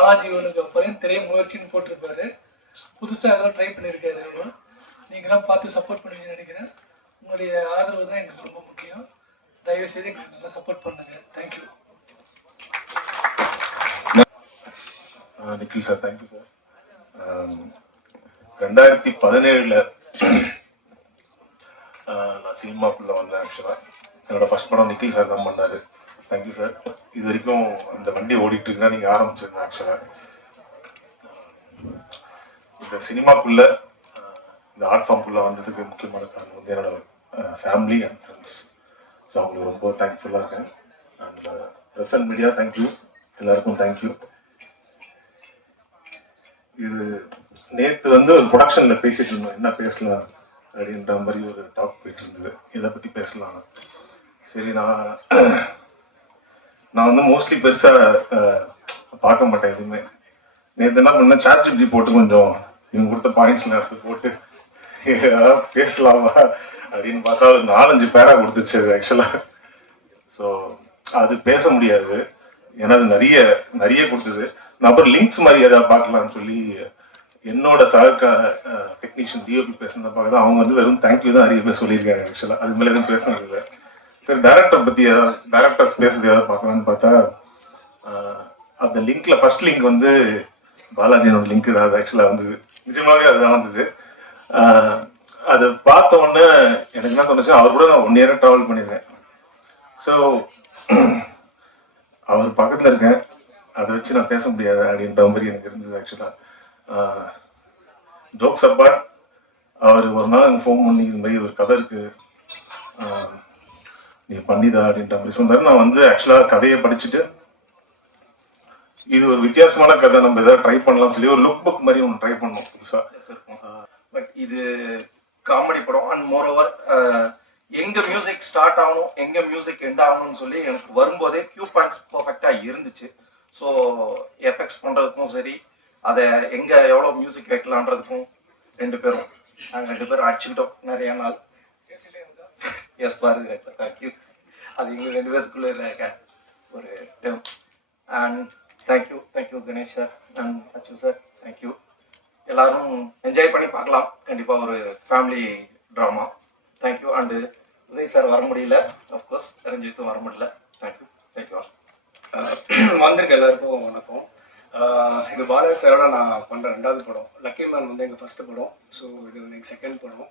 பாலாஜி ஒன்றுக்கு அப்புறம் தெரிய முயற்சின்னு போட்டிருப்பாரு. புதுசாக ஏதோ ட்ரை பண்ணியிருக்காரு அவர் நீங்களாம் பார்த்து சப்போர்ட் பண்ணுவீங்கன்னு நினைக்கிறேன். உங்களுடைய ஆதரவு தான் எங்களுக்கு ரொம்ப முக்கியம். தயவு செய்து எங்களுக்கு நல்லா சப்போர்ட் பண்ணுங்க. Thank you Nikhil sir thank you sir ரெண்டாயிரத்தி பதினேழில் நான் சினிமாக்குள்ளே வந்தேன் ஆக்சுவலாக என்னோட ஃபஸ்ட் படம் நிக்கில் சார் தான் பண்ணார். தேங்க்யூ சார் இது வரைக்கும் இந்த வண்டி ஓடிட்டு இருந்தா நீங்கள் ஆரம்பிச்சிருங்க ஆக்சுவலாக இந்த சினிமாக்குள்ள இந்த ஆர்ட் ஃபார்ம்குள்ள வந்ததுக்கு முக்கியமான காரணம் வந்து என்னோட ஃபேமிலி அண்ட் ஃப்ரெண்ட்ஸ் ஸோ அவங்களுக்கு ரொம்ப தேங்க்ஃபுல்லாக இருக்கேன். And present media thank you எல்லாருக்கும் தேங்க்யூ இது நேற்று வந்து ஒரு ப்ரொடக்ஷனில் பேசிட்டு இருந்தோம். என்ன பேசலாம் அப்படின்ற மாதிரி ஒரு டாக் போயிட்டு இருந்தது. இதை பற்றி பேசலாம்? சரி நான் நான் வந்து மோஸ்ட்லி பெருசா பார்க்க மாட்டேன் எதுவுமே. நேற்று என்ன பண்ண சாட் ஜிப்டி போட்டு கொஞ்சம் இவங்க கொடுத்த பாயிண்ட்ஸ்ல எடுத்து போட்டு பேசலாமா? அப்படின்னு பார்த்தா அது நாலஞ்சு பேரா கொடுத்துச்சு ஆக்சுவலா ஸோ அது பேச முடியாது. ஏன்னா அது நிறைய நிறைய கொடுத்தது. நான் அப்புறம் லிங்க்ஸ் மாதிரி ஏதாவது பார்க்கலாம்னு சொல்லி என்னோட சக டெக்னீஷியன் டிஓபி பேசுனதை பார்க்க அவங்க வந்து வெறும் தேங்க்யூ தான் நிறைய பேர் சொல்லியிருக்காங்க ஆக்சுவலாக அது மேலே எதுவும் பேசுனது இல்லை. சரி டேரக்டர் பற்றி ஏதாவது டேரக்டர்ஸ் பேசுறது ஏதாவது பார்க்கலாம்னு பார்த்தா அந்த லிங்க்ல ஃபர்ஸ்ட் லிங்க் வந்து பாலாஜியோட லிங்க் தான் அது ஆக்சுவலாக வந்தது. நிஜமாவே அதுதான் வந்தது. அது பார்த்த உடனே எனக்கு என்ன தோணுச்சு அவர் கூட நான் ஒன் இயராக ட்ராவல் பண்ணியிருக்கேன் ஸோ அவர் பக்கத்தில் இருக்கேன். அதை வச்சு நான் பேச முடியாது அப்படின்ற மாதிரி எனக்கு இருந்தது ஆக்சுவலாக ஜோக்ஸ் அப்பாட் அவர் ஒரு நாள் எனக்கு ஃபோன் பண்ணி இது மாதிரி ஒரு கதை இருக்கு. நீ பண்ணிதா அப்படின்ற மாதிரி சொன்னார். நான் வந்து ஆக்சுவலாக கதையை படிச்சுட்டு இது ஒரு வித்தியாசமான கதை நம்ம ஏதாவது ட்ரை பண்ணலாம் சொல்லி ஒரு லுக் புக் மாதிரி ஒன்று ட்ரை பண்ணோம் புதுசாக பட் இது காமெடி படம். அண்ட் மோர் ஓவர் எங்க மியூசிக் ஸ்டார்ட் ஆகணும் எங்க மியூசிக் எண்ட் ஆகணும்னு சொல்லி எனக்கு வரும்போதே கியூ பாயிண்ட்ஸ் பர்ஃபெக்டா இருந்துச்சு. ஸோ எஃபெக்ட்ஸ் பண்றதுக்கும் சரி அதை எங்க எவ்வளோ மியூசிக் வைக்கலான்றதுக்கும் ரெண்டு பேரும் நாங்கள் ரெண்டு பேரும் அடிச்சுக்கிட்டோம் நிறைய நாள். எஸ் பாரதி தேங்க்யூ அது எங்கள் ரெண்டு பேருக்குள்ளே இருக்க ஒரு dam and thank you thank you Ganesh sir and Achu sir thank you எல்லாரும் என்ஜாய் பண்ணி பார்க்கலாம். கண்டிப்பாக ஒரு family drama thank you and Uday sir வர முடியல. அஃப்கோர்ஸ் ரஞ்சித்தும் வர முடியல. தேங்க்யூ தேங்க்யூ வந்திருக்க எல்லாருக்கும் வணக்கம். இது பாலாஜி சாரோட நான் பண்ணுற ரெண்டாவது படம். லக்கி மேன் வந்து எங்கள் ஃபஸ்ட்டு படம். ஸோ இது வந்து எங்கள் செகண்ட் படம்.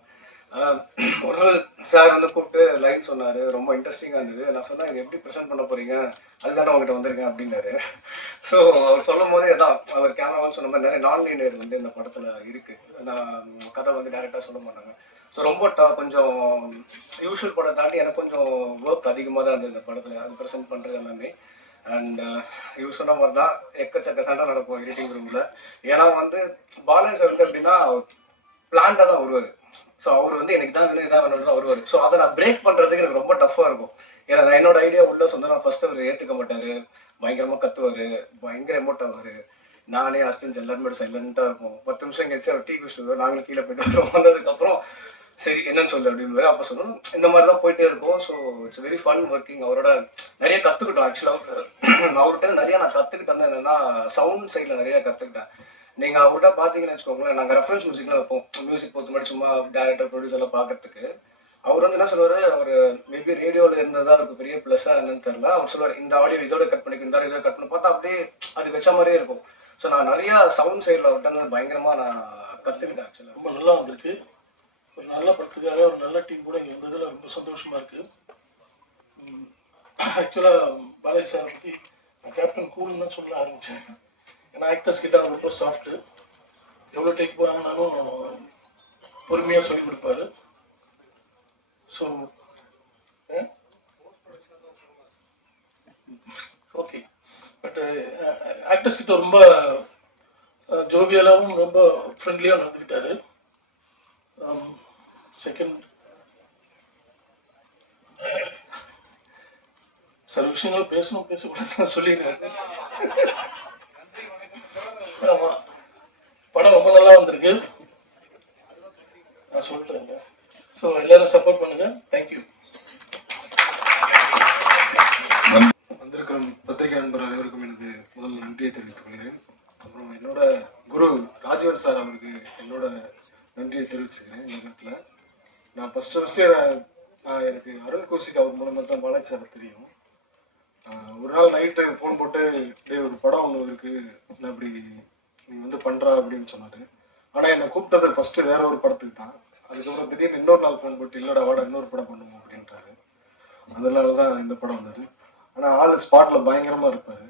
ஒரு நாள் சார் வந்து கூப்பிட்டு லைன் சொன்னார். ரொம்ப இன்ட்ரெஸ்டிங்காக இருந்தது. நான் சொன்னேன் இது எப்படி ப்ரெசென்ட் பண்ண போகிறீங்க அதுதானே உங்ககிட்ட வந்திருக்கேன் அப்படின்னாரு. ஸோ அவர் சொல்லும் போதே அதான் அவர் கேமராவும் சொன்ன மாதிரி நிறைய நான் லீனியர் வந்து இந்த படத்தில் இருக்குது நான் கதை வந்து டேரெக்டாக சொல்ல மாட்டாங்க. ஸோ ரொம்ப டா கொஞ்சம் யூஷுவல் படம் தாண்டி எனக்கு கொஞ்சம் ஒர்க் அதிகமாக தான் இருந்தது இந்த படத்தில் அது ப்ரெசென்ட் பண்ணுறது எல்லாமே. அண்ட் இவர் சொன்ன மாதிரி தான் எக்கச்சக்க சண்டை நடக்கும் எடிட்டிங் ரூமில் ஏன்னா வந்து பாலாஜி சார் வந்து எப்படின்னா பிளான்டாக தான் வருவார். ஸோ அவர் வந்து எனக்கு தான் வேணும் இதான் வேணும்னு வருவார் ஸோ அதை நான் பிரேக் பண்ணுறதுக்கு எனக்கு ரொம்ப டஃப்பாக இருக்கும். ஏன்னா நான் என்னோட ஐடியா உள்ள சொந்த நான் ஃபர்ஸ்ட் அவர் ஏற்றுக்க மாட்டார். பயங்கரமாக கத்துவார். பயங்கர எமோட் ஆவார். நானே ஹஸ்பண்ட்ஸ் எல்லாருமே சைலண்ட்டாக இருக்கும் பத்து நிமிஷம் கழிச்சு அவர் டீ சொல்லுவார் நாங்களும் கீழே போயிட்டு வருவோம். வந்ததுக்கப்புறம் சரி என்னன்னு சொல்லு அப்படின்னு அப்போ சொல்லணும் இந்த மாதிரி தான் போயிட்டே இருக்கும். So it's very fun working அவரோட நிறைய கற்றுக்கிட்டோம் ஆக்சுவலாக அவர்கிட்ட நிறைய நான் கற்றுக்கிட்டேன் என்னன்னா சவுண்ட் சைடில் நிறைய கற்றுக்கிட்டேன் நீங்கள் அவர்கிட்ட பார்த்தீங்கன்னு வச்சுக்கோங்களேன் நாங்க ரெஃபரன்ஸ் மியூசிக்லாம் வைப்போம். மியூசிக் பொறுத்த மாதிரி சும்மா டேரக்டர் ப்ரொடியூசர்லாம் பார்க்கறதுக்கு அவர் வந்து என்ன சொல்லுவார்? அவர் மேபி ரேடியோவில் இருந்ததா அவருக்கு பெரிய ப்ளஸ்ஸாக என்னன்னு தெரியல. அவர் சொல்லுவார் இந்த ஆடியோ இதோட கட் பண்ணிக்க இந்த இதோட கட் பண்ணி. பார்த்தா அப்படியே அது வச்ச மாதிரியே இருக்கும். ஸோ நான் நிறைய சவுண்ட் சைடில் அவர்கிட்ட பயங்கரமா பயங்கரமாக நான் கத்துக்கிட்டேன் ஆக்சுவலாக ரொம்ப நல்லா வந்திருக்கு. ஒரு நல்ல படத்துக்காக ஒரு நல்ல டீம் கூட இங்கே வந்ததில் ரொம்ப சந்தோஷமா இருக்கு. ஆக்சுவலாக பாலாஜி சார் பற்றி நான் கேப்டன் கூல்னு தான் சொல்ல ஆரம்பித்தேன் ஏன்னா ஆக்டர்ஸ் கிட்ட அவர் ரொம்ப சாஃப்ட்டு எவ்வளோ டேக் போகிறாங்கனாலும் பொறுமையாக சொல்லி கொடுப்பாரு. ஸோ ஓகே பட் ஆக்டர்ஸ் கிட்ட ரொம்ப uh, ஜோவியலாகவும் ரொம்ப ஃப்ரெண்ட்லியாக நடந்துக்கிட்டாரு. Um, செகண்ட் uh, சில விஷயங்கள் பேசணும் பேசக்கூடாதுன்னு சொல்லிடுறாரு. ஆமா. படம் ரொம்ப நல்லா வந்திருக்கு. நான் சொல்லிட்டுறேங்க ஸோ எல்லாரும் சப்போர்ட் பண்ணுங்க. தேங்க்யூ வந்திருக்கிற பத்திரிகை நண்பர் அனைவருக்கும் எனது முதல் நன்றியை தெரிவித்துக் கொள்கிறேன். அப்புறம் என்னோட குரு ராஜீவன் சார் அவருக்கு என்னோட நன்றியை தெரிவிச்சுக்கிறேன் இந்த நேரத்தில். நான் ஃபஸ்ட்டு ஃபஸ்ட்டு நான் எனக்கு அருண் கௌஷிக் அவர் மூலமாக தான் பாலாஜி சார் தெரியும். ஒரு நாள் நைட்டு ஃபோன் போட்டு டே ஒரு படம் ஒன்று இருக்குது நான் இப்படி நீ வந்து பண்ணுறா அப்படின்னு சொன்னார். ஆனால் என்னை கூப்பிட்டது ஃபஸ்ட்டு வேற ஒரு படத்துக்கு தான். அதுக்கப்புறம் திடீர்னு இன்னொரு நாள் ஃபோன் போட்டு இல்லைடா வாடா இன்னொரு படம் பண்ணுவோம் அப்படின்றாரு அதனால தான் இந்த படம் வந்தது. ஆனால் ஆள் ஸ்பாட்டில் பயங்கரமாக இருப்பார்.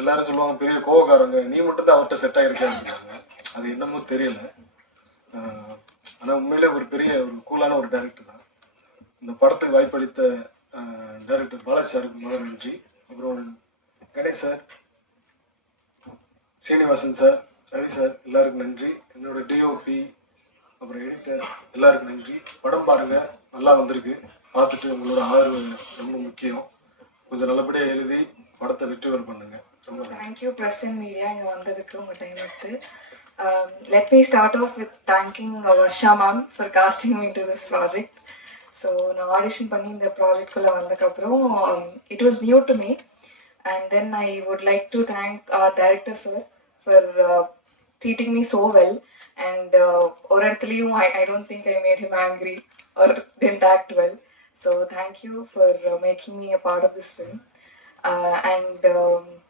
எல்லாரும் சொல்லுவாங்க பெரிய கோவக்காரங்க நீ மட்டும் தான் அவர்கிட்ட செட் ஆகிருக்காங்க அது என்னமோ தெரியல. ஆனால் உண்மையிலே ஒரு பெரிய ஒரு கூலான ஒரு டேரக்டர் தான். இந்த படத்துக்கு வாய்ப்பளித்த டைரக்டர் பாலாஜி சாருக்கு முதல் நன்றி. அப்புறம் Ganesh sir Srinivasan sir Ravi sir எல்லாருக்கும் நன்றி. என்னோட டிஓபி அப்புறம் எடிட்டர் எல்லாருக்கும் நன்றி. படம் பாருங்க நல்லா வந்திருக்கு. பார்த்துட்டு உங்களோட ஆதரவு ரொம்ப முக்கியம். கொஞ்சம் நல்லபடியாக எழுதி படத்தை வெற்றி பெற பண்ணுங்க. ரொம்ப தேங்க்யூ ப்ரெஸ் அண்ட் மீடியா இங்கே வந்ததுக்கு உங்கள் டைம் எடுத்து. Let me start off with thanking Varsha ma'am for casting me to this project so நான் ஆடிஷன் பண்ணி இந்த ப்ராஜெக்ட்குள்ளே வந்ததுக்கப்புறம் it was new to me and then I would like to thank our director sir for treating me so well and ஒரு இடத்துலையும் I I don't think I made him angry or didn't act well so thank you for making me a part of this film and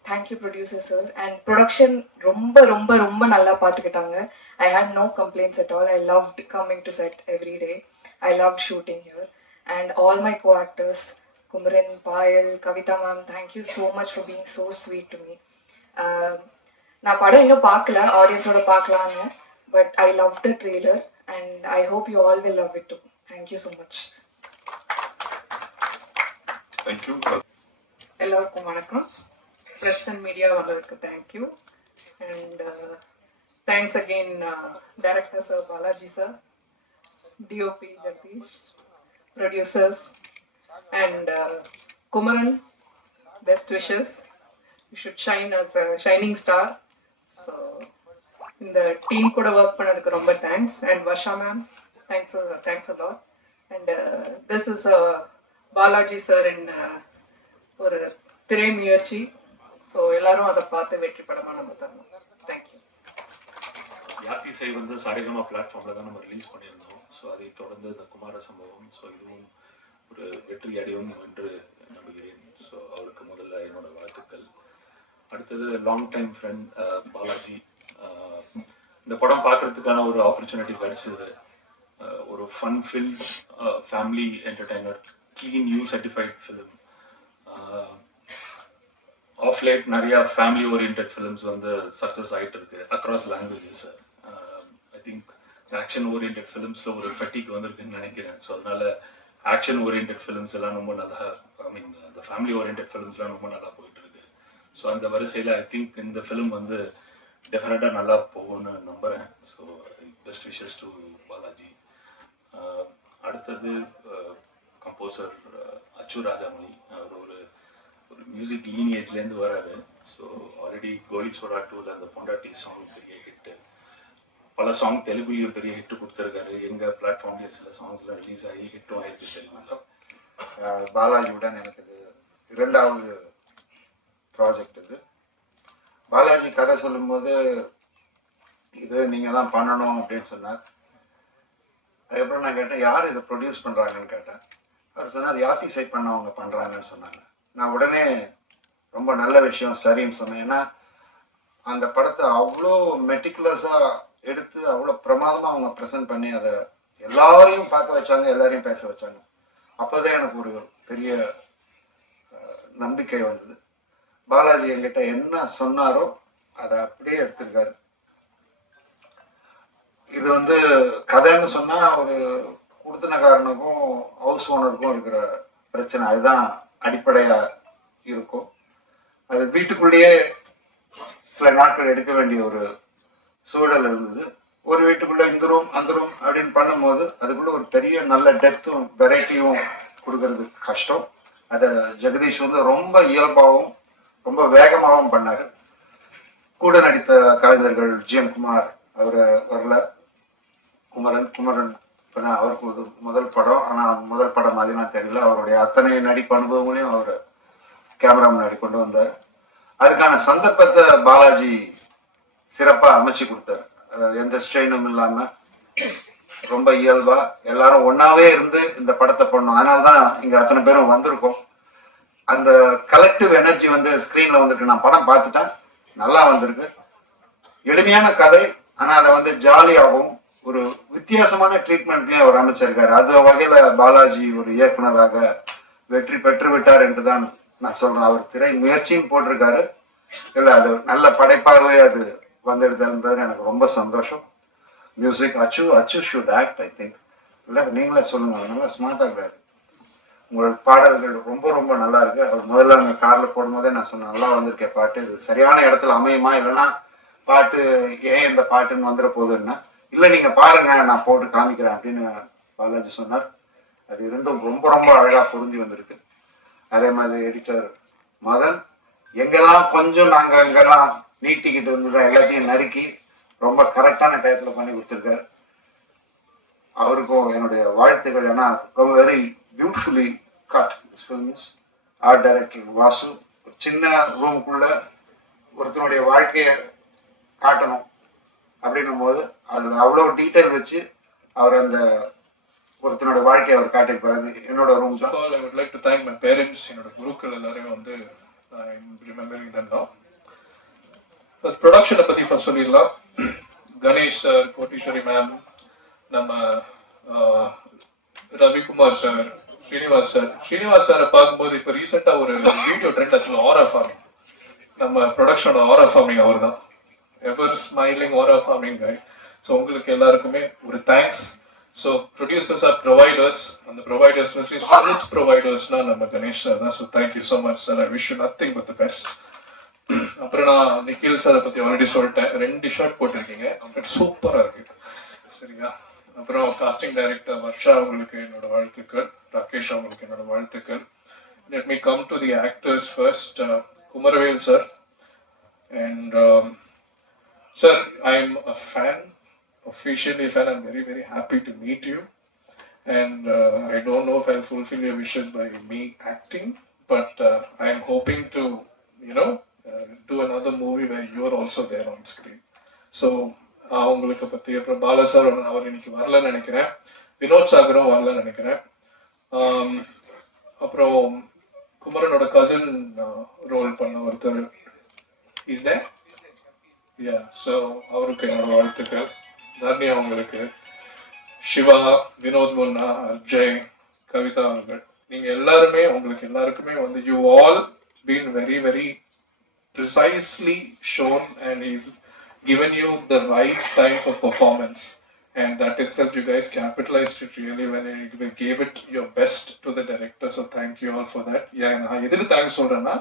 thank you producer sir and production ரொம்ப ரொம்ப ரொம்ப நல்லா பார்த்துக்கிட்டாங்க I had no complaints at all I loved coming to set every day I love shooting here and all my co actors Kumaran Payal Kavitha ma'am thank you so much for being so sweet to me நான் படம் இன்னும் பார்க்கல ஆடியன்ஸோட பார்க்கலான்னு but I love the trailer and I hope you all will love it too thank you so much thank you எல்லாருக்கும் வணக்கம். Press and media வந்ததுக்கு thank you and thanks again director sir Balaji sir DOP Jagadish producers and Kumaran best wishes you should shine as a shining star so இந்த team கூட work பண்ணதுக்கு ரொம்ப thanks and Varsha ma'am thanks thanks a lot and this is Balaji sir in ஒரு திரை முயற்சி so எல்லாரும் அதை பார்த்து வெற்றி படமாக நம்ம தரணும். தேங்க்யூ யாத்திசை வந்து சரிகமா பிளாட்ஃபார்மில் தான் நம்ம ரிலீஸ் பண்ணியிருந்தோம். ஸோ அதை தொடர்ந்து இந்த குமார சம்பவம் ஸோ இதுவும் ஒரு வெற்றி அடையும் என்று நம்புகிறேன். ஸோ அவருக்கு முதல்ல என்னோட வாழ்த்துக்கள். அடுத்தது long time friend Balaji. Uh, இந்த படம் பார்க்கறதுக்கான ஒரு ஆப்பர்ச்சுனிட்டி கிடைச்சது. Uh, ஒரு fun fill family entertainer clean U certified film of late நிறையா ஃபேமிலி ஓரியன்ட் ஃபிலிம்ஸ் வந்து சக்ஸஸ் ஆகிட்டு இருக்கு across languages I think action orient ஃபிலிம்ஸில் ஒரு ஃபட்டிக் வந்திருக்குன்னு நினைக்கிறேன். ஸோ அதனால ஆக்ஷன் ஓரியன்ட் ஃபிலிம்ஸ் எல்லாம் ரொம்ப நல்லா ஐ மீன் அந்த ஃபேமிலி ஓரியன்ட் ஃபிலிம்ஸ்லாம் ரொம்ப நல்லா போயிட்டு ஸோ அந்த வரிசையில் ஐ திங்க் இந்த ஃபிலிம் வந்து டெஃபினட்டாக நல்லா போகும்னு நம்புகிறேன் so best wishes to Balaji. அடுத்தது கம்போசர் அச்சு ராஜாமணி. அவர் ஒரு ஒரு மியூசிக் லீனியேஜ்லேருந்து வராரு. ஸோ ஆல்ரெடி கோலி சோடா டூவில் அந்த பொண்டாட்டி சாங் பெரிய ஹிட்டு பல சாங் தெலுங்குலேயும் பெரிய ஹிட்டு கொடுத்துருக்காரு. எங்கள் பிளாட்ஃபார்ம்லேயே சில சாங்ஸ்லாம் ரிலீஸ் ஆகி ஹிட்டும் ஆயிருக்கு தெலுங்குல பாலாஜி பாலாஜியுடன் எனக்கு இது இரண்டாவது ப்ராஜெக்ட் இது. பாலாஜி கதை சொல்லும்போது இது நீங்கள் தான் பண்ணணும் அப்படின்னு சொன்னார். அதுக்கப்புறம் நான் கேட்டேன் யார் இதை ப்ரொடியூஸ் பண்ணுறாங்கன்னு கேட்டேன். அவர் சொன்னார் சைட் பண்ணவங்க பண்ணுறாங்கன்னு சொன்னாங்க. நான் உடனே ரொம்ப நல்ல விஷயம் சரின்னு சொன்னேன். ஏன்னா அந்த படத்தை அவ்வளோ மெட்டிகுலஸாக எடுத்து அவ்வளோ பிரமாதமாக அவங்க ப்ரெசென்ட் பண்ணி அதை எல்லாரையும் பார்க்க வச்சாங்க எல்லாரையும் பேச வச்சாங்க. அப்போதான் எனக்கு ஒரு பெரிய நம்பிக்கை வந்தது. பாலாஜி என்கிட்ட என்ன சொன்னாரோ அதை அப்படியே எடுத்திருக்காரு. இது வந்து கதைன்னு சொன்னா ஒரு குடுத்தனக்காரனுக்கும் ஹவுஸ் ஓனருக்கும் இருக்கிற பிரச்சனை. அதுதான் அடிப்படையா இருக்கும். அது வீட்டுக்குள்ளேயே சில நாட்கள் எடுக்க வேண்டிய ஒரு சூழல் இருந்தது. ஒரு வீட்டுக்குள்ள இந்த ரூம் அந்த ரூம் அப்படின்னு பண்ணும்போது அதுக்குள்ள ஒரு பெரிய நல்ல டெப்த்தும் வெரைட்டியும் கொடுக்கறது கஷ்டம். அதை ஜெகதீஷ் வந்து ரொம்ப இயல்பாகவும் ரொம்ப வேகமாகவும் பண்ணார். கூட நடித்த கலைஞர்கள் ஜி எம் குமார் அவர் வரல. குமரன் குமரன் இப்பதான் அவருக்கு ஒரு முதல் படம். ஆனால் முதல் படம் மாதிரி நான் தெரியல. அவருடைய அத்தனை நடிப்பு அனுபவங்களையும் அவர் கேமரா முன்னாடி கொண்டு வந்தார். அதுக்கான சந்தர்ப்பத்தை பாலாஜி சிறப்பாக அமைச்சு கொடுத்தாரு. எந்த ஸ்ட்ரெயினும் இல்லாமல் ரொம்ப இயல்பாக எல்லாரும் ஒன்றாவே இருந்து இந்த படத்தை பண்ணோம். அதனால தான் இங்கே அத்தனை பேரும் வந்திருக்கோம். அந்த கலெக்டிவ் எனர்ஜி வந்து ஸ்க்ரீன்ல வந்திருக்கு. நான் படம் பார்த்துட்டேன். நல்லா வந்திருக்கு. எளிமையான கதை ஆனா அதை வந்து ஜாலியாகவும் ஒரு வித்தியாசமான ட்ரீட்மெண்ட்லயும் அவர் அமைச்சிருக்காரு. அது வகையில பாலாஜி ஒரு இயக்குனராக வெற்றி பெற்று விட்டார் என்று தான் நான் சொல்றேன். அவர் திரை முயற்சியும் போட்டிருக்காரு. இல்ல அது நல்ல படைப்பாகவே அது வந்துடுதுன்றது எனக்கு ரொம்ப சந்தோஷம். மியூசிக் அச்சு அச்சு ஷுட் ஆக்ட் ஐ திங்க் இல்லை நீங்களே சொல்லுங்க. நல்லா ஸ்மார்ட்டாக இருக்காரு. உங்களோட பாடல்கள் ரொம்ப ரொம்ப நல்லா இருக்கு. அவர் முதல்ல அங்கே காரில் போடும்போதே நான் சொன்னேன் நல்லா வந்திருக்கேன் பாட்டு. இது சரியான இடத்துல அமையுமா? இல்லைன்னா பாட்டு ஏன் இந்த பாட்டுன்னு வந்துட போகுதுன்னா இல்லை நீங்கள் பாருங்க நான் போட்டு காமிக்கிறேன் அப்படின்னு பாலாஜி சொன்னார். அது இரண்டும் ரொம்ப ரொம்ப அழகாக புரிஞ்சு வந்திருக்கு. அதே மாதிரி எடிட்டர் மதன் எங்கெல்லாம் கொஞ்சம் நாங்கள் அங்கெல்லாம் நீட்டிக்கிட்டு இருந்ததோ எல்லாத்தையும் நறுக்கி ரொம்ப கரெக்டான டயத்தில் பண்ணி கொடுத்துருக்காரு. அவருக்கும் என்னுடைய வாழ்த்துக்கள். ஏன்னா ரொம்ப very beautifully cut films art director Vasu ஒரு சின்ன ரூமுக்குள்ள ஒருத்தனுடைய வாழ்க்கையை காட்டணும் அப்படின்னும் போது அதில் அவ்வளோ டீட்டெயில் வச்சு அவர் அந்த ஒருத்தனோட வாழ்க்கையை அவர் காட்டியிருப்பார். அது என்னோட ரூம் தான் First of like to would like to என்னோட குருக்கள் எல்லாருமே வந்து ரிமெம்பரிங் தம் நோ ஃபர்ஸ்ட் ப்ரொடக்ஷனை பற்றி ஃபர்ஸ்ட் சொல்லிடலாம். கணேஷ் சார் கோட்டீஸ்வரி மேம் நம்ம uh, Ravikumar sir Srinivas sir Srinivas சாரை பார்க்கும்போது இப்போ ரீசெண்டாக ஒரு வீடியோ ட்ரெண்ட் ஆச்சு ஆரா ஃபார்மிங் நம்ம ப்ரொடக்ஷனோட ஆரா ஃபார்மிங் அவர் தான் ever smiling aura farming guy so உங்களுக்கு எல்லாருக்குமே ஒரு thanks so producers are providers அந்த ப்ரொவைடர்ஸ் வச்சு ஸ்மூத் ப்ரொவைடர்ஸ்னா நம்ம கணேஷ் சார் தான். So thank you so much sir I wish you nothing but the best அப்புறம் நான் நிக்கில் சாரை பற்றி ஆல்ரெடி சொல்லிட்டேன். ரெண்டு ஷார்ட் போட்டிருக்கீங்க. அப்புறம் சூப்பராக இருக்கு. சரியா? அப்புறம் காஸ்டிங் டைரக்டர் வர்ஷா அவங்களுக்கு என்னோட வாழ்த்துக்கள் ராகேஷ் அவங்களுக்கு என்னோட வாழ்த்துக்கள் let me come to the actors first Kumaravel sir and Sir, I'm a fan, officially fan. I'm very, very happy to meet you. And uh, I don't know if I'll fulfill your wishes by me acting, but uh, I'm hoping to, you know, uh, do another movie where you're also there on screen. So, அவங்களுக்கு பற்றி அப்புறம் Bala sir அவர் இன்னைக்கு வரலன்னு நினைக்கிறேன். வினோத் சாகரும் வரலன்னு நினைக்கிறேன். அப்புறம் குமரனோட cousin role பண்ண ஒருத்தர். இஸ் தே யா ஸோ அவருக்கு என்னோட வாழ்த்துக்கள். தர்ணி அவங்களுக்கு. சிவா வினோத் முன்னா அஜய் கவிதா அவர்கள். நீங்கள் எல்லாருமே உங்களுக்கு எல்லாருக்குமே வந்து you all been very very precisely shown and is given you the right time for performance and that itself you guys capitalized it really when you gave it your best to the director so thank you all for that yeah நான் எதுக்கு thanks சொல்றேன்னா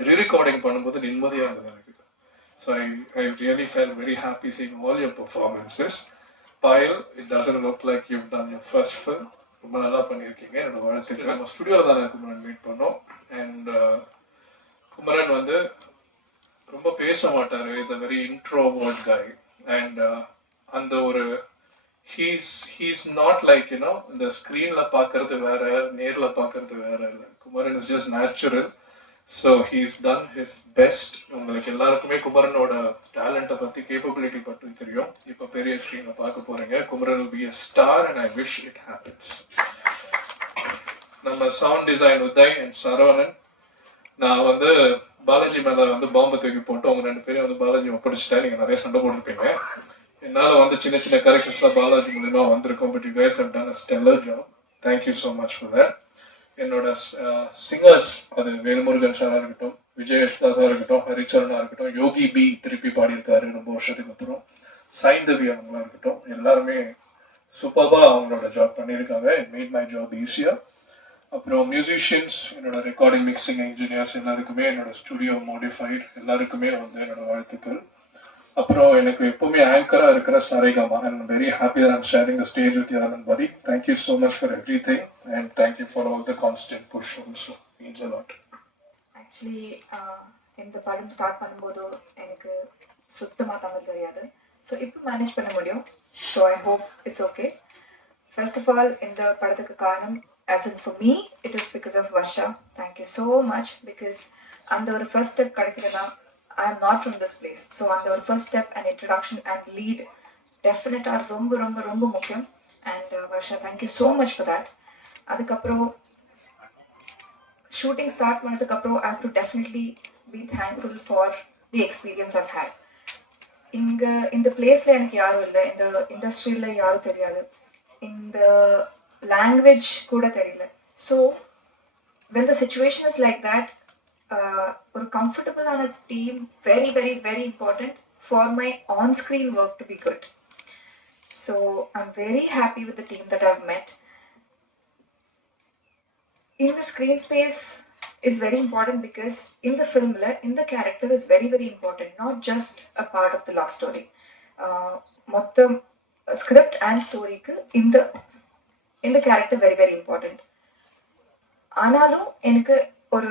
re-recording பண்ணும்போது நிம்மதியாக இருந்தது எனக்கு So I, I really felt very happy seeing all your performances. Pyle, it doesn't look like you've done your first film. ரொம்ப நல்லா பண்ணியிருக்கீங்க என்னோட வாழ்த்துக்கள் நம்ம ஸ்டுடியோவில் தான் குமரன் மீட் பண்ணோம் அண்ட் குமரன் வந்து ரொம்ப பேச மாட்டார். Is a very introvert guy and அந்த ஒரு he's he's not like you know இந்த ஸ்க்ரீனில் பார்க்கறது வேற நேரில் பார்க்கறது வேற இல்லை. Kumaran is just natural so he's done his best உங்களுக்கு எல்லாருக்குமே குமரனோட டேலண்ட்டை பற்றி கேப்பபிலிட்டி பற்றி தெரியும். இப்போ பெரிய ஸ்க்ரீனில் பார்க்க போகிறீங்க Kumaran be a star and I wish it happens நம்ம sound design Uday and Saravanan. நான் வந்து பாலாஜி மேல வந்து பாம்பு தூக்கி போட்டு அவங்க ரெண்டு பேரும் வந்து பாலாஜி ஒப்படைச்சிட்டா நீங்க நிறைய சண்டை போட்டிருப்பீங்க. என்னால் வந்து சின்ன சின்ன கரெக்ஷன்ஸ்லாம் பாலாஜி மூலிமா வந்திருக்கோம் but you guys have done a stellar job thank you so much for that என்னோட uh, சிங்கர்ஸ் அது வேல்முருகன் சாரா இருக்கட்டும் விஜயதாசா இருக்கட்டும் ஹரிச்சரனா இருக்கட்டும் யோகி பி திருப்பி பாடியிருக்காரு ரொம்ப வருஷத்துக்கு அப்புறம். சைந்தவி அவங்களா இருக்கட்டும் எல்லாருமே சூப்பராக அவங்களோட ஜாப் பண்ணியிருக்காங்க. இட் மேட் மை ஜாப் ஈஸியா அப்புறம் மியூசிஷியன்ஸ் என்னோட ரெக்கார்டிங் மிக்சிங் இன்ஜினியர்ஸ் எல்லாருக்குமே என்னோட ஸ்டுடியோ மோடிஃபைட் எல்லாருக்குமே வந்து என்னோட வாழ்த்துக்கள். அப்புறம் எனக்கு எப்பவுமே ஆங்கராக இருக்கிற Saregama and very happy I'm sharing the stage with Anand படி thank you so much for everything and thank you for all the constant push also means a lot actually இந்த படம் ஸ்டார்ட் பண்ணும்போது எனக்கு சுத்தமாக தமிழ் தெரியாது. ஸோ இப்போ manage பண்ண முடியும். So I hope it's okay first of all இந்த படத்துக்கு காரணம் as in for me it is because of varsha. Thank you so much because அந்த ஒரு ஃபர்ஸ்ட் ஸ்டெப் கிடைக்கலனா I am not from this place so அந்த ஒரு first step and introduction and lead டெஃபினட்டாக ரொம்ப ரொம்ப ரொம்ப முக்கியம் and Varsha thank you so much for that அதுக்கப்புறம் ஷூட்டிங் ஸ்டார்ட் பண்ணதுக்கப்புறம் I have to definitely be thankful for the experience I've had இங்கே இந்த பிளேஸில் எனக்கு யாரும் இல்லை. இந்த இண்டஸ்ட்ரியில் யாரும் தெரியாது. இந்த லாங்குவேஜ் கூட தெரியல so when the situation is like that ஒரு கம்ஃபர்டபுளான team very very very important for my on screen work to be good so I am very happy with the team that I've met in the screen space is very important because in the film in the character is very very important not just a part of the love story. Uh, மொத்தம் script and ஸ்டோரிக்கு இந்த இந்த character very very important ஆனாலும் எனக்கு ஒரு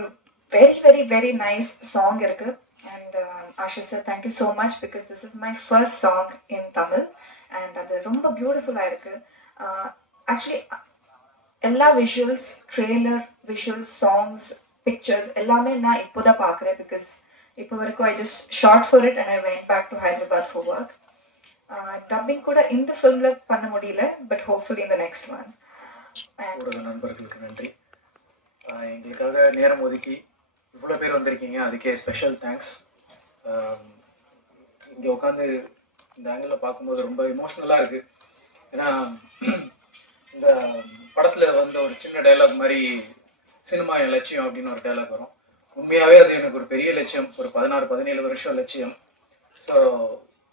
very very very nice song இருக்கு. And Ashish sir thank you so much because this is my first song in Tamil and அது ரொம்ப பியூட்டிஃபுல்லாக இருக்கு. ஆக்சுவலி எல்லா visuals trailer visuals songs pictures எல்லாமே நான் இப்போ தான் பார்க்குறேன் பிகாஸ் இப்போ வரைக்கும் I just shot for it and I went back to Hyderabad for work dubbing கூட இந்த ஃபிலிமில் பண்ண முடியல பட் ஹோப்ஃபுல்லி இந்த நெக்ஸ்ட் ஒன் ஊடக நண்பர்களுக்கு நன்றி. எங்களுக்காக நேரம் ஒதுக்கி இவ்வளோ பேர் வந்திருக்கீங்க. அதுக்கே ஸ்பெஷல் தேங்க்ஸ் இங்கே உட்காந்து இந்த ஆங்கிளில் பார்க்கும்போது ரொம்ப இமோஷ்னலாக இருக்குது ஏன்னா இந்த படத்தில் வந்த ஒரு சின்ன டைலாக் மாதிரி சினிமா என் லட்சியம் அப்படின்னு ஒரு டைலாக் வரும். உண்மையாகவே அது எனக்கு ஒரு பெரிய லட்சியம். ஒரு பதினாறு பதினேழு வருஷம் லட்சியம். ஸோ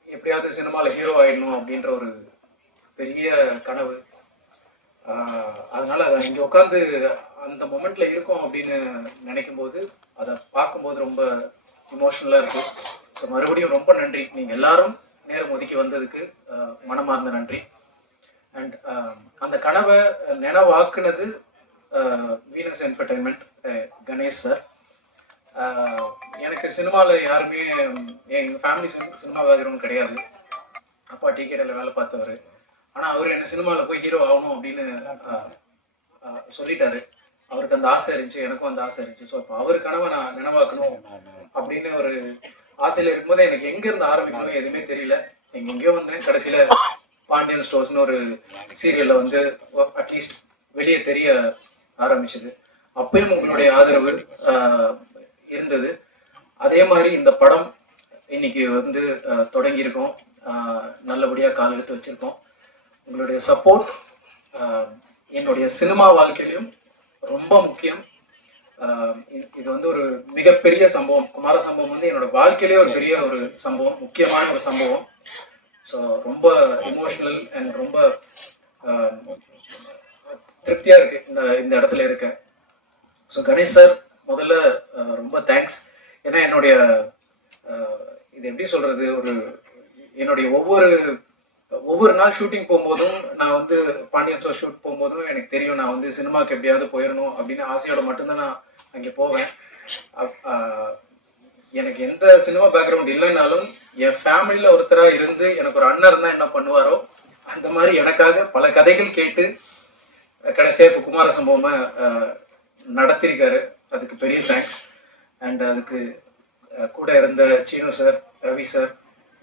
எப்படியாவது சினிமாவில் ஹீரோ ஆகிடணும் அப்படின்ற ஒரு பெரிய கனவு. அதனால அதை இங்கே உட்காந்து அந்த மொமெண்ட்ல இருக்கோம் அப்படின்னு நினைக்கும் போது அதை பார்க்கும்போது ரொம்ப இமோஷனலாக இருக்கு. ஸோ மறுபடியும் ரொம்ப நன்றி. நீங்கள் எல்லாரும் நேரம் ஒதுக்கி வந்ததுக்கு மனமார்ந்த நன்றி. அண்ட் அந்த கனவை நினைவாக்குனது வீனஸ் என்டர்டைன்மெண்ட் கணேஷ் சார் எனக்கு சினிமாவில் யாருமே எங்கள் ஃபேமிலி சினிமா பேக்ரவுண்ட் கிடையாது. அப்பா டீ வேலை பார்த்தவர். ஆனால் அவர் என்ன சினிமாவில் போய் ஹீரோ ஆகணும் அப்படின்னு சொல்லிட்டாரு. அவருக்கு அந்த ஆசை இருந்துச்சு எனக்கும் அந்த ஆசை இருந்துச்சு. ஸோ அப்போ அவர் கனவை நான் நினைவாக்கணும் அப்படின்னு ஒரு ஆசையில் இருக்கும்போது எனக்கு எங்கேருந்து ஆரம்பிக்கணும் எதுவுமே தெரியல. எங்க எங்கேயோ வந்தேன். கடைசியில் பாண்டியன் ஸ்டோர்ஸ்னு ஒரு சீரியலில் வந்து அட்லீஸ்ட் வெளியே தெரிய ஆரம்பிச்சது. அப்பயும் உங்களுடைய ஆதரவு இருந்தது. அதே மாதிரி இந்த படம் இன்னைக்கு வந்து தொடங்கியிருக்கோம். நல்லபடியாக கால் எடுத்து வச்சிருக்கோம். உங்களுடைய சப்போர்ட் என்னுடைய சினிமா வாழ்க்கையிலும் ரொம்ப முக்கியம். இது- இது வந்து ஒரு மிகப்பெரிய சம்பவம். குமார சம்பவம் வந்து என்னோட வாழ்க்கையிலே ஒரு பெரிய ஒரு சம்பவம் முக்கியமான ஒரு சம்பவம். ஸோ ரொம்ப இமோஷனல் அண்ட் ரொம்ப திருப்தியா இருக்கு இந்த இந்த இடத்துல இருக்க. ஸோ கணேஷ் சார் முதல்ல ரொம்ப தேங்க்ஸ் ஏன்னா என்னுடைய இது எப்படி சொல்றது? ஒரு என்னுடைய ஒவ்வொரு ஒவ்வொரு நாள் ஷூட்டிங் போகும்போதும் நான் வந்து பாண்டியன் ஸ்டோர் ஷூட் போகும்போதும் எனக்கு தெரியும் நான் வந்து சினிமாக்கு எப்படியாவது போயிடணும் அப்படின்னு ஆசையோட மட்டும்தான் நான் அங்கே போவேன். அப்- எனக்கு எந்த சினிமா பேக்ரவுண்ட் இல்லைனாலும் என் ஃபேமிலியில் ஒருத்தராக இருந்து எனக்கு ஒரு அண்ணன் இருந்தால் என்ன பண்ணுவாரோ அந்த மாதிரி எனக்காக பல கதைகள் கேட்டு கடைசியாக இப்போ குமார சம்பவமாக அஹ், அதுக்கு பெரிய தேங்க்ஸ் அண்ட் அதுக்கு கூட இருந்த சீனு சார் ரவி சார்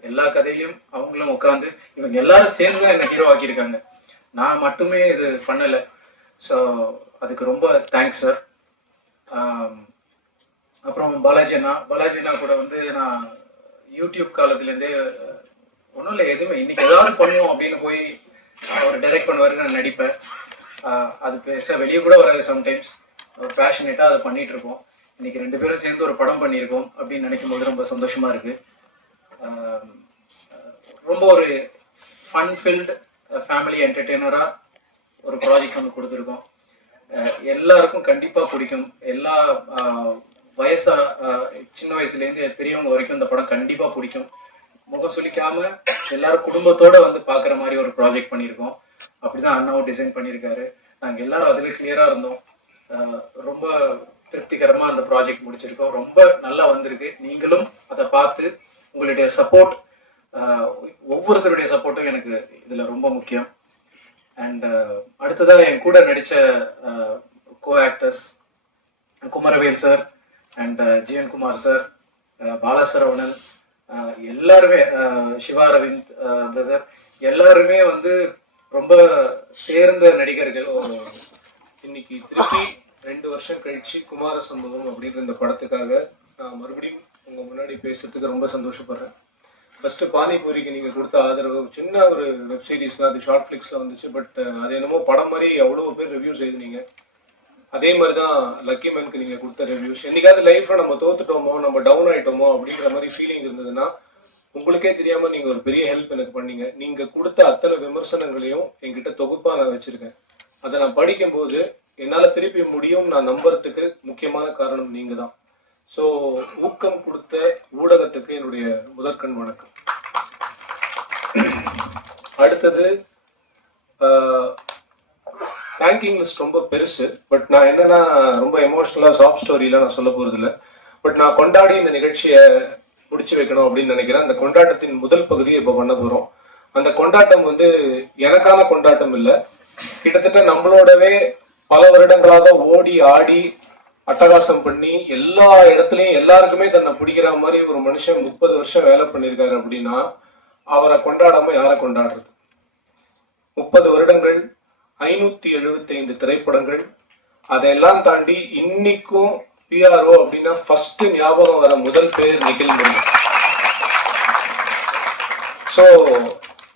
எல்லா கதையிலையும் அவங்களும் உட்காந்து இவங்க எல்லாரும் சேர்ந்து தான் என்னை ஹீரோ ஆக்கியிருக்காங்க. நான் மட்டுமே இது பண்ணலை. ஸோ அதுக்கு ரொம்ப தேங்க்ஸ் சார் அப்புறம் பாலாஜி அண்ணா பாலாஜி அண்ணா கூட வந்து நான் யூடியூப் காலத்துலேருந்தே ஒன்றும் இல்லை எதுவுமே இன்னைக்கு ஏதாவது பண்ணுவோம் அப்படின்னு போய் அவர் டைரக்ட் பண்ணுவார் நான் நடிப்பேன். அது பெருசாக வெளியே கூட வராது சம்டைம்ஸ் ஒரு பேஷனேட்டாக அதை பண்ணிகிட்ருக்கோம் இன்றைக்கி இன்னைக்கு ரெண்டு பேரும் சேர்ந்து ஒரு படம் பண்ணியிருக்கோம் அப்படின்னு நினைக்கும் போது ரொம்ப சந்தோஷமாக இருக்குது ரொம்ப ஒரு ஃபன் ஃபில்டு ஃபேமிலி என்டர்டெய்னராக ஒரு ப்ராஜெக்ட் வந்து கொடுத்துருக்கோம். எல்லாருக்கும் கண்டிப்பாக பிடிக்கும். எல்லா வயசாக வயசா சின்ன வயசுலேருந்து பெரியவங்க வரைக்கும் இந்த படம் கண்டிப்பாக பிடிக்கும். முகம் சுளிக்காம எல்லாரும் குடும்பத்தோட வந்து பார்க்குற மாதிரி ஒரு ப்ராஜெக்ட் பண்ணியிருக்கோம். அப்படிதான் அண்ணாவும் டிசைன் பண்ணியிருக்காரு. நாங்கள் எல்லாரும் அதில் கிளியராக இருந்தோம். ரொம்ப திருப்திகரமாக அந்த ப்ராஜெக்ட் முடிச்சிருக்கோம். ரொம்ப நல்லா வந்திருக்கு. நீங்களும் அதை பார்த்து உங்களுடைய சப்போர்ட் ஒவ்வொருத்தருடைய சப்போர்ட்டும் எனக்கு இதில் ரொம்ப முக்கியம். அண்ட் அடுத்ததாக என் கூட நடித்த co actors Kumaravel sir and G N Kumar sir Balasaravanan எல்லாருமே சிவா அரவிந்த் பிரதர் எல்லாருமே வந்து ரொம்ப தேர்ந்த நடிகர்கள். இன்னைக்கு திருப்பி ரெண்டு வருஷம் கழிச்சு குமார சம்பவம் அப்படின்ற இந்த படத்துக்காக நான் மறுபடியும் உங்க முன்னாடி பேசுறதுக்கு ரொம்ப சந்தோஷப்படுறேன். ஃபர்ஸ்ட் பானிபூரிக்கு நீங்க கொடுத்த ஆதரவு சின்ன ஒரு வெப் சீரிஸ் தான் அது ஷார்ட் ஃபிளிக்ஸ்ல வந்துச்சு பட் அது என்னமோ படம் மாதிரி அவ்வளோ பேர் ரிவ்யூஸ் எழுதுனீங்க அதே மாதிரி தான் லக்கி மேனுக்கு நீங்க கொடுத்த ரிவ்யூஸ் என்னைக்காவது லைஃப்ல நம்ம தோத்துட்டோமோ நம்ம டவுன் ஆயிட்டோமோ அப்படிங்கிற மாதிரி ஃபீலிங் இருந்ததுன்னா உங்களுக்கே தெரியாம நீங்க ஒரு பெரிய ஹெல்ப் எனக்கு பண்ணீங்க. நீங்க கொடுத்த அத்தனை விமர்சனங்களையும் என்கிட்ட தொகுப்பா நான் வச்சிருக்கேன். அதை நான் படிக்கும்போது என்னால திருப்பி முடியும் நான் நம்புறதுக்கு முக்கியமான காரணம் நீங்க தான் ஸோ ஊக்கம் கொடுத்த ஊடகத்துக்கு என்னுடைய முதற்கண் வணக்கம். அடுத்தது தேங்கிங் லிஸ்ட் ரொம்ப பெருசு பட் நான் என்னன்னா ரொம்ப எமோஷ்னலாக சாஃப்ட் ஸ்டோரிலாம் நான் சொல்ல போகிறது இல்லை பட் நான் கொண்டாடி இந்த நிகழ்ச்சியை முடிச்சு வைக்கணும் அப்படின்னு நினைக்கிறேன். அந்த கொண்டாட்டத்தின் முதல் பகுதியை இப்போ பண்ண போகிறோம் அந்த கொண்டாட்டம் வந்து எனக்கான கொண்டாட்டம் இல்லை. கிட்டத்தட்ட நம்மளோடவே பல வருடங்களாக ஓடி ஆடி அட்டகாசம் பண்ணி எல்லா இடத்துலையும் எல்லாருக்குமே தன்னை பிடிக்கிற மாதிரி ஒரு மனுஷன் முப்பது வருஷம் வேலை பண்ணியிருக்காரு அப்படின்னா அவரை கொண்டாடாம யாரை கொண்டாடுறது? முப்பது வருடங்கள் ஐநூத்தி எழுபத்தி ஐந்து திரைப்படங்கள் அதையெல்லாம் தாண்டி இன்னைக்கும் பிஆர்ஓ அப்படின்னா ஃபர்ஸ்ட் ஞாபகம் வர முதல் பேர் நிகில் ஸோ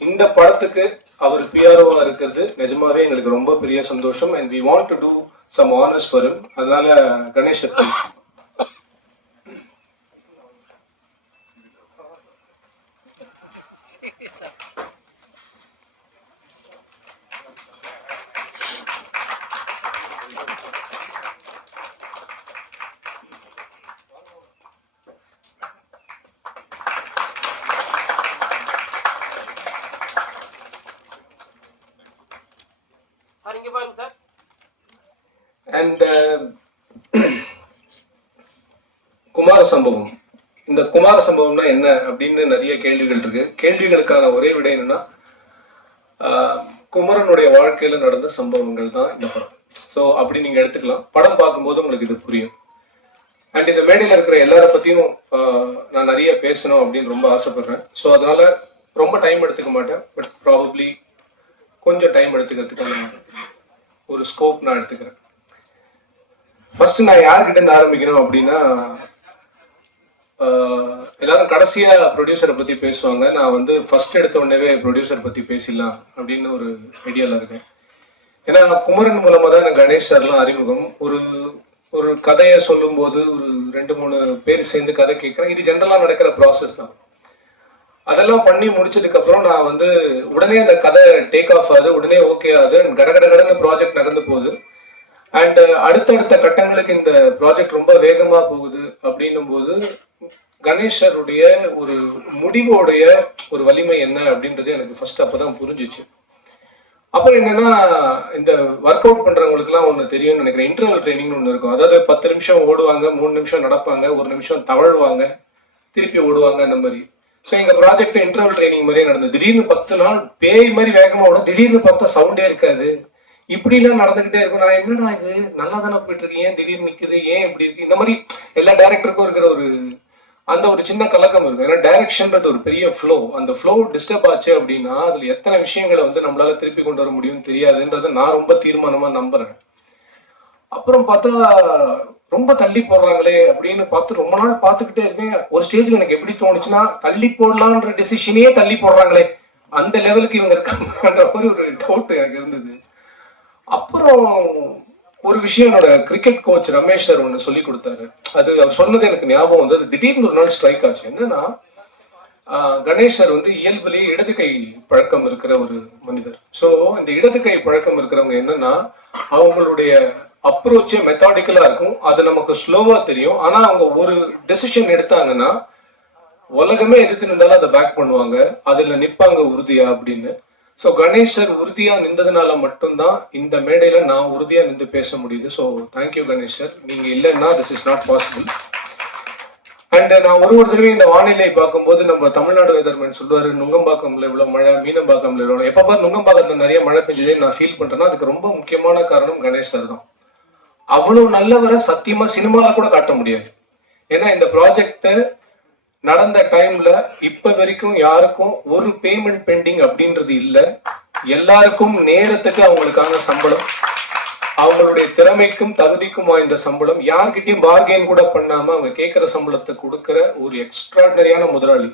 இந்த படத்துக்கு அவர் பிஆர்ஓவாக இருக்கிறது நிஜமாவே எங்களுக்கு ரொம்ப பெரிய சந்தோஷம் and we want to do some honours for அதனால கணேஷ் please. அண்ட் குமார சம்பவம் இந்த குமார சம்பவம்னா என்ன அப்படின்னு நிறைய கேள்விகள் இருக்கு. கேள்விகளுக்கான ஒரே விட என்னன்னா குமரனுடைய வாழ்க்கையில நடந்த சம்பவங்கள் தான் இந்த படம். ஸோ அப்படி நீங்க எடுத்துக்கலாம். படம் பார்க்கும்போது உங்களுக்கு இது புரியும். அண்ட் இந்த மேடையில் இருக்கிற எல்லாரை பத்தியும் நான் நிறைய பேசணும் அப்படின்னு ரொம்ப ஆசைப்படுறேன். ஸோ அதனால ரொம்ப டைம் எடுத்துக்க மாட்டேன். பட் ப்ராபப்ளி கொஞ்சம் டைம் எடுத்துக்கிறதுக்கான ஒரு ஸ்கோப் நான் எடுத்துக்கிறேன். ஃபர்ஸ்ட் நான் யார்கிட்ட இருந்து ஆரம்பிக்கணும் அப்படின்னா எல்லாரும் கடைசியா ப்ரொடியூசரை பத்தி பேசுவாங்க. நான் வந்து ஃபர்ஸ்ட் எடுத்த உடனே ப்ரொடியூசர் பத்தி பேசிடலாம் அப்படின்னு ஒரு ஐடியால இருக்கேன். ஏன்னா குமரன் மூலமா தான் எனக்கு கணேஷ் சார்லாம் அறிமுகம். ஒரு ஒரு கதையை சொல்லும்போது ஒரு ரெண்டு மூணு பேர் சேர்ந்து கதை கேட்குறேன். இது ஜென்ரலாக நடக்கிற ப்ராசஸ் தான். அதெல்லாம் பண்ணி முடிச்சதுக்கப்புறம் நான் வந்து உடனே அந்த கதை டேக் ஆஃப் ஆகுது. உடனே ஓகே ஆகுது. கட கட கடன்னு ப்ராஜெக்ட் நடந்து போகுது. அண்ட் uh, அடுத்தடுத்த கட்டங்களுக்கு இந்த ப்ராஜெக்ட் ரொம்ப வேகமா போகுது அப்படின்னும் போது கணேஷருடைய ஒரு முடிவோடைய ஒரு வலிமை என்ன அப்படின்றது எனக்கு ஃபர்ஸ்ட் அப்பதான் புரிஞ்சிச்சு. அப்புறம் என்னன்னா இந்த ஒர்க் அவுட் பண்றவங்களுக்குலாம் ஒன்று தெரியும்னு நினைக்கிறேன். இன்டர்வல் ட்ரைனிங்னு ஒன்று இருக்கும். அதாவது பத்து நிமிஷம் ஓடுவாங்க மூணு நிமிஷம் நடப்பாங்க ஒரு நிமிஷம் தவழுவாங்க திருப்பி ஓடுவாங்க அந்த மாதிரி. ஸோ எங்கள் ப்ராஜெக்ட் இன்டர்வல் ட்ரைனிங் மாதிரியே நடந்தது. திடீர்னு பத்து நாள் பேய் மாதிரி வேகமாக ஓடும். திடீர்னு பார்த்தா சவுண்டே இருக்காது. இப்படிலாம் நடந்துகிட்டே இருக்கும். நான் என்னடா இது? நல்லா தானே போயிட்டு இருக்கு ஏன் திடீர்னு நிக்குது? ஏன் இப்படி இருக்கு? இந்த மாதிரி எல்லா டேரக்டருக்கும் இருக்கிற ஒரு அந்த ஒரு சின்ன கலக்கம் இருக்கும். ஏன்னா டைரக்ஷன்றது ஒரு பெரிய ஃப்ளோ அந்த ஃப்ளோ டிஸ்டர்ப் ஆச்சு அப்படின்னா அதுல எத்தனை விஷயங்களை வந்து நம்மளால திருப்பி கொண்டு வர முடியும்னு தெரியாதுன்றதை நான் ரொம்ப தீர்மானமா நம்புறேன். அப்புறம் பார்த்தா ரொம்ப தள்ளி போடுறாங்களே அப்படின்னு பார்த்து ரொம்ப நாள் பார்த்துக்கிட்டே இருக்கேன். ஒரு ஸ்டேஜ்ல எனக்கு எப்படி தோணுச்சுன்னா தள்ளி போடலான்ற டெசிஷனே தள்ளி போடுறாங்களே. அந்த லெவலுக்கு இவங்க இருக்காங்கன்ற மாதிரி ஒரு டவுட் எனக்கு இருந்தது. அப்புறம் ஒரு விஷயம் என்னோட கிரிக்கெட் கோச் ரமேஷ் சார் ஒன்று சொல்லி கொடுத்தாரு. அது அவர் சொன்னது எனக்கு ஞாபகம் வந்து அது திடீர்னு ஒரு நாள் ஸ்ட்ரைக் ஆச்சு. என்னன்னா கணேஷ் சார் வந்து இயல்பிலேயே இடது கை பழக்கம் இருக்கிற ஒரு மனிதர். ஸோ இந்த இடது கை பழக்கம் இருக்கிறவங்க என்னன்னா அவங்களுடைய அப்ரோச்சே மெத்தாடிக்கலா இருக்கும். அது நமக்கு ஸ்லோவா தெரியும். ஆனா அவங்க ஒரு டெசிஷன் எடுத்தாங்கன்னா உலகமே எதிர்த்து நின்றாலும் அதை பேக் பண்ணுவாங்க. அதுல நிப்பாங்க உறுதியா அப்படின்னு. ஸோ கணேசர் உறுதியாக நின்றதுனால மட்டும்தான் இந்த மேடையில் நான் உறுதியாக நின்று பேச முடியுது. ஸோ தேங்க்யூ கணேசர். நீங்கள் இல்லைன்னா this is not possible and நான் ஒரு ஒரு தடவையும் இந்த வானிலை பார்க்கும்போது நம்ம தமிழ்நாடு வெதர்மேன் சொல்லுவார் நுங்கம்பாக்கம்ல இவ்வளோ மழை மீனம்பாக்கம்ல இவ்வளோ எப்போ பாரு நுங்கம்பாக்கத்தில் நிறைய மழை பெஞ்சதே நான் ஃபீல் பண்ணுறேன்னா அதுக்கு ரொம்ப முக்கியமான காரணம் கணேஷ் சார் தான். அவ்வளோ நல்லவரை சத்தியமாக சினிமாவில் கூட காட்ட முடியாது. ஏன்னா இந்த ப்ராஜெக்ட்டை நடந்த டைம்ல இப்ப வரைக்கும் யாருக்கும் ஒரு பேமெண்ட் பெண்டிங் அப்படின்றது இல்ல. எல்லாருக்கும் நேரத்துக்கு அவங்களுக்கான சம்பளம். அவங்களுடைய திறமைக்கும் தகுதிக்கும் வாய்ந்த சம்பளம். யார்கிட்டயும் பார்கெயின் கூட பண்ணாம அவங்க கேட்கிற சம்பளத்தை கொடுக்கிற ஒரு எக்ஸ்ட்ராடனரியான முதலாளி.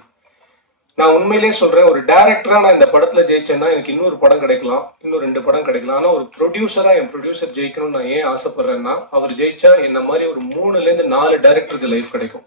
நான் உண்மையிலேயே சொல்றேன் ஒரு டைரக்டரா நான் இந்த படத்துல ஜெயிச்சேன்னா எனக்கு இன்னொரு படம் கிடைக்கலாம். இன்னும் ரெண்டு படம் கிடைக்கலாம். ஆனா ஒரு ப்ரொடியூசரா என் ப்ரொடியூசர் ஜெயிக்கணும்னு நான் ஏன் ஆசைப்படுறேன்னா அவர் ஜெயிச்சா என்ன மாதிரி ஒரு மூணுல இருந்து நாலு டைரக்டருக்கு லைஃப் கிடைக்கும்.